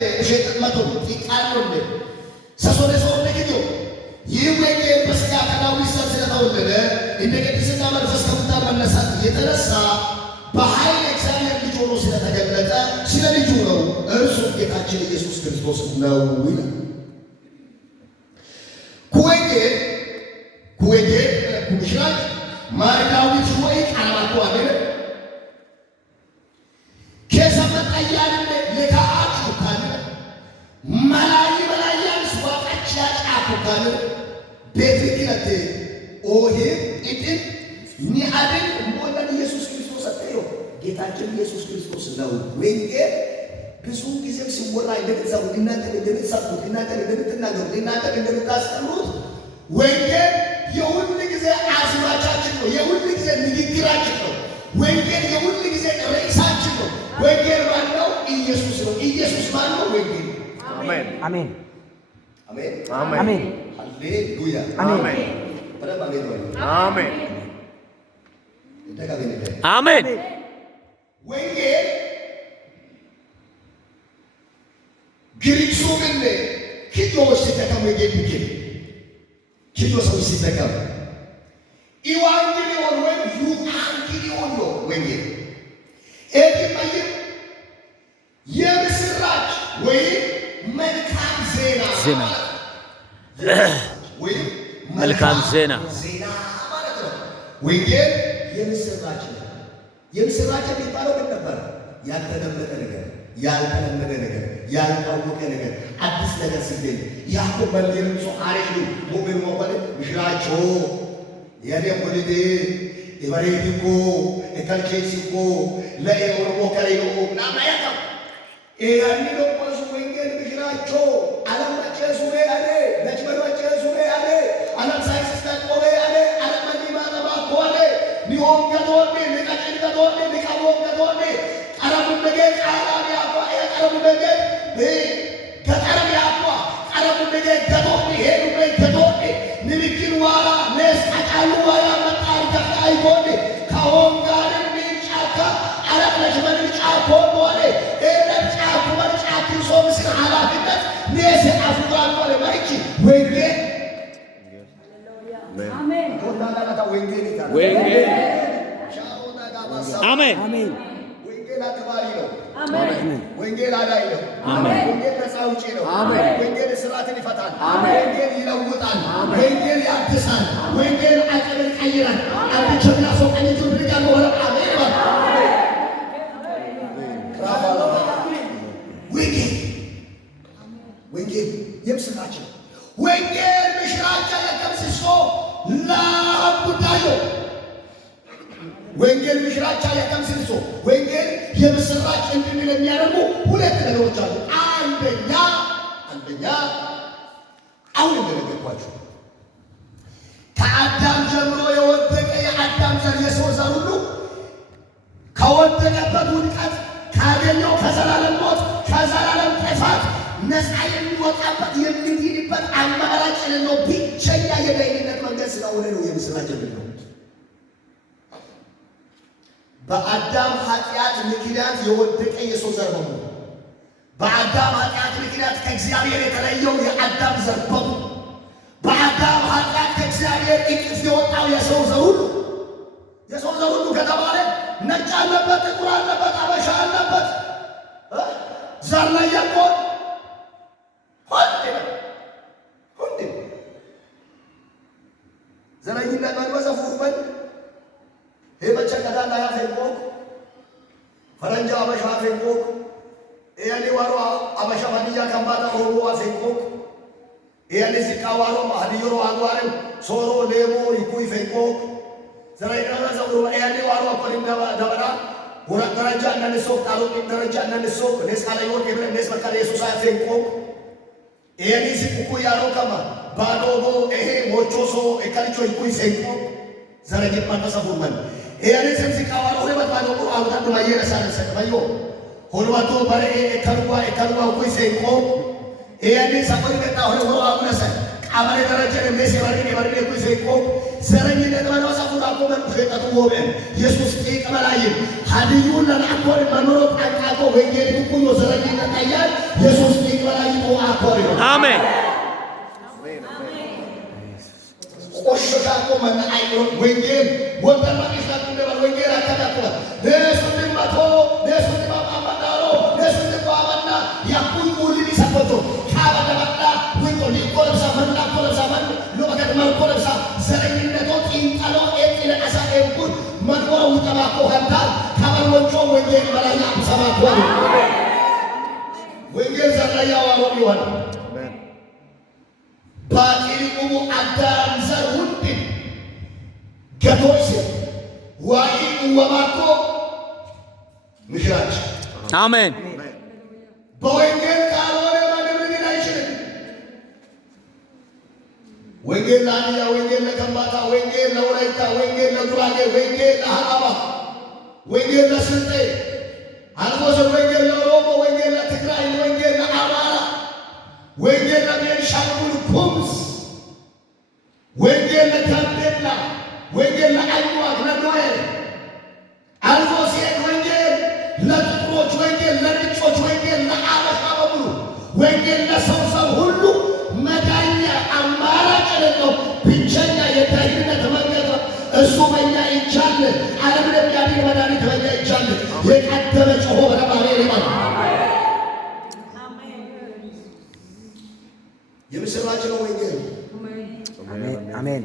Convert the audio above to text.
እሸት መቶ ይቃሉን ሰሶነ ሰውነ ጊዜ ይወቄ በስጋ ከዳዊት ስለተወለደ እንደ ቅድስና መንፈስ ከሙታን መነሳት የተነሳ በኃይል እግዚአብሔር ልጅ ሆኖ ስለተገለጠ ስለ ልጁ ነው። እርሱ ጌታችን ኢየሱስ ክርስቶስ ነው ይላል። ኩዌጌ ኩሽራጅ ማርዳዊት ወይ ቃላቱ አገረ ከሰመጣ ያለ ለካአቱ ካለ መላያን ስዋቃች ያጫቱ ካለ ቤትክለቴ ኦሄ ኢጥን ኒአደን ሞላን ኢየሱስ ክርስቶስ አጠዮ ጌታችን ኢየሱስ ክርስቶስ ነው። ወንጌል ብዙ ጊዜ ሲወራ እንደተዛው እናንተ እንደምትሰጡት እናንተ እንደምትናገሩት እናንተ እንደምታስተምሩት ወንጌል የሁሉ ጊዜ አዝማቻችን ነው። የሁሉ ጊዜ ንግግራችን ነው። ወንጌል የሁሉ ጊዜ ርዕሳችን ነው። ወንጌል ማን ነው? ኢየሱስ ነው። ኢየሱስ ማን ነው? ወንጌል። አሜን አሜን አሜን አሜን ሃሌሉያ አሜን አሜን አሜን። ወንጌል ግሪክሱ ግን ኪቶስ ተከመገኝ ይችላል ኪቶስ ሲተከም ኢዋንጌሊዮን ወይ ዩአንጌሊዮን ነው ወንጌል ኤዲማይ የምስራች ወይ መልካም ዜና ወይ መልካም ዜና ማለት ነው። ወንጌል የምስራች ነው። የምስራች የሚባለው ምን ነበር? ያልተደመጠ ነገር፣ ያልተለመደ ነገር፣ ያልታወቀ ነገር፣ አዲስ ነገር ሲገኝ ያዕቆብ በሌሊት ሰው አሪፍ ሞቢል ሞባይል ምሽራቾ የኔ ወልዴ የበሬዲኮ የከልቼሲኮ ለኦሮሞ ከሬሎ ምናምን ያቀም ያኔ ለቆሱ ወንጌል ምሽራቾ አለማጨ ሱሬ አለ ለጭመሮጨ ሱሬ አለ አለም ሳይስታ ቆበ አለ አለም ማዲማ ተባኮ አለ ኒሆም ገዶኔ ለቀጭን ገዶኔ ለቃቦም ገዶኔ ቀረቡ ነገር ቃላም ያቋ ቀረቡ ነገር ከቀረብ ያቋ ቀረቡ ነገር ገዶኔ ሄዱ በይ ገዶኔ ንልኪን ዋራ ነስ አቃሉ ዋራ መጣር ተቃይቆኔ ከሆም ጋር ሚጫካ አረብ ለጅመን ጫኮ ወለ ጫኩ ወጫኩ ሶምስ ኃላፊነት ነስ አፍራን ወለ ማይቺ ወንጌል አሜን ወንጌል ወንጌል አሜን አሜን። ወንጌል አክባሪ ነው። አሜን። ወንጌል አዳኝ ነው። አሜን። ወንጌል ነፃ አውጪ ነው። አሜን። ወንጌል እስራትን ይፈታል። አሜን። ወንጌል ይለውጣል። ወንጌል ያድሳል። ወንጌል አቅምን ይቀይራል። አንቺና ሰው ቀኝቱ ብርቃ ወራ አሜን ወንጌል የምስራች ነው። ወንጌል ምሽራቻ የከምስሶ ላቡዳዮ ወንጌል ምሽራቻ የከምስሶ ወንጌል የምስራች እንድንል የሚያደርጉ ሁለት ነገሮች አሉ። አንደኛ አሁን እንደነገርኳችሁ ከአዳም ጀምሮ የወደቀ የአዳም ዘር የሰው ዘር ሁሉ ከወደቀበት ውድቀት ካገኘው ከዘላለም ሞት ከዘላለም ጥፋት ነፃ የሚወጣበት የሚድንበት አማራጭ የሌለው ብቸኛ የዳኝነት መንገድ ስለሆነ ነው የምስራች ነው። በአዳም ኃጢአት ምክንያት የወደቀ የሰው ዘር በሙሉ በአዳም ኃጢአት ምክንያት ከእግዚአብሔር የተለየው የአዳም ዘር በሙሉ በአዳም ኃጢአት ከእግዚአብሔር እቅፍ የወጣው የሰው ዘር ሁሉ ከተባለ ነጭ አለበት፣ ጥቁር አለበት፣ አበሻ አለበት፣ ዘር ላይ ያቆን ሁንዴ ዘረኝነት መንፈሰ ፉርበን ሄበቸ ቀዳና ያፌንቆቅ ፈረንጃ አበሻ አፌንቆቅ ኤያኔ ዋሮ አበሻ ባድያ ከምባታ ኦሮሞ አፌንቆቅ ኤያኔ ሲቃ ዋሮ ሀዲዮሮ አጓረም ሶሮ ሌሞ ይኩይ ፌንቆቅ ዘረኝነት ዘውሮ ኤያኔ ዋሮ አቆሪም ደበራ ሁረት ደረጃ እነንሶቅ ጣሎቂም ደረጃ እነንሶቅ ኔስ ቃለዮት የብለ ኔስ መከረ የሱስ አፌንቆቅ ኤያኔ ሲቁኩ ያሮ ከማ ባዶቦ ኤሄ ሞቾሶ ኤከልቾ ይኩይ ፌንቆቅ ዘረኝነት መንፈሰ ፉርበን ኤያኔ ሰምሲቃ ዋሮ ሄበት ባዶቁ አውታዱ ማየረ ሳነሰቅ ባዮ ሆልዋቶ ባሬ ኤከልዋ ኩይ ፌንቆቅ ኤያኔ ሰቆሪ ገጣ ሆነ ወሮ አቡነሰ ቃበሬ ደረጃ ለሜስ የበርኔ ኩይ ፌንቆቅ ዘረኝነት መንፈሰ ፉርበን ኮመን ሸጠቱ ወበን ኢየሱስ ይቀበላይን ሀዲዩን ለናቆር መኖር ጣቃቆ ወንጌል ኩኩዮ ዘረኝነት ታያል ኢየሱስ አኮር ይሆን። አሜን። ቆሸሻ ቆመና አይሆን ወንጌል ወንጌል ማቅሻት እንደባል ወንጌል አከታተለ ለሱን ማቶ ለሱን ማማዳሮ ለሱን ባባና ያኩን ሙሉን ይሰፈቶ ካባዳባዳ ወንጎ ሊቆለሳ መንና ቆለሳ ማን ሎከት ማቆለሳ ዘረኝነቶ ኢንጣሎ ኤጥለ አሳ ኤንኩን መንወሩ ተባቆ ሀንታ ካባወጮ ወንጌል በላና ሰማቶ ወንጌል ዘላያ ዋሮ ይሆን ባጢሪቁሙ አዳም ዘር ሁንድ ገቶች ዋይ ወማኮ ምሽራች አሜን። በወንጌል ካልሆነ ማንም ሊል አይችልም። ወንጌል ለሀዲያ፣ ወንጌል ለከምባታ፣ ወንጌል ለወላይታ፣ ወንጌል ለጉራጌ፣ ወንጌል ለሀላባ፣ ወንጌል ለስልጤ አልፎስ፣ ወንጌል ለኦሮሞ፣ ወንጌል ለትግራይ፣ ወንጌል ለአማራ፣ ወንጌል ለቤንሻንጉል ጉሙዝ፣ ወንጌል ለጋምቤላ፣ ወንጌል ለአኝዋክ ለኖዌር አልፎ ሲሄድ ወንጌል ለጥቁሮች፣ ወንጌል ለነጮች፣ ወንጌል ለአበሻ በሙሉ ወንጌል ለሰው ሁሉ መዳኛ አማራጭ የሌለው ብቸኛ የዳኝነት መንገድ ነው። እሱ በእኛ እጅ አለ። ዓለም ለሚያድን መድኃኒት በእኛ እጅ አለ። የቀደመ ጮሆ በለማሪ ይባል የምስራች ነው ወንጌል። አሜን።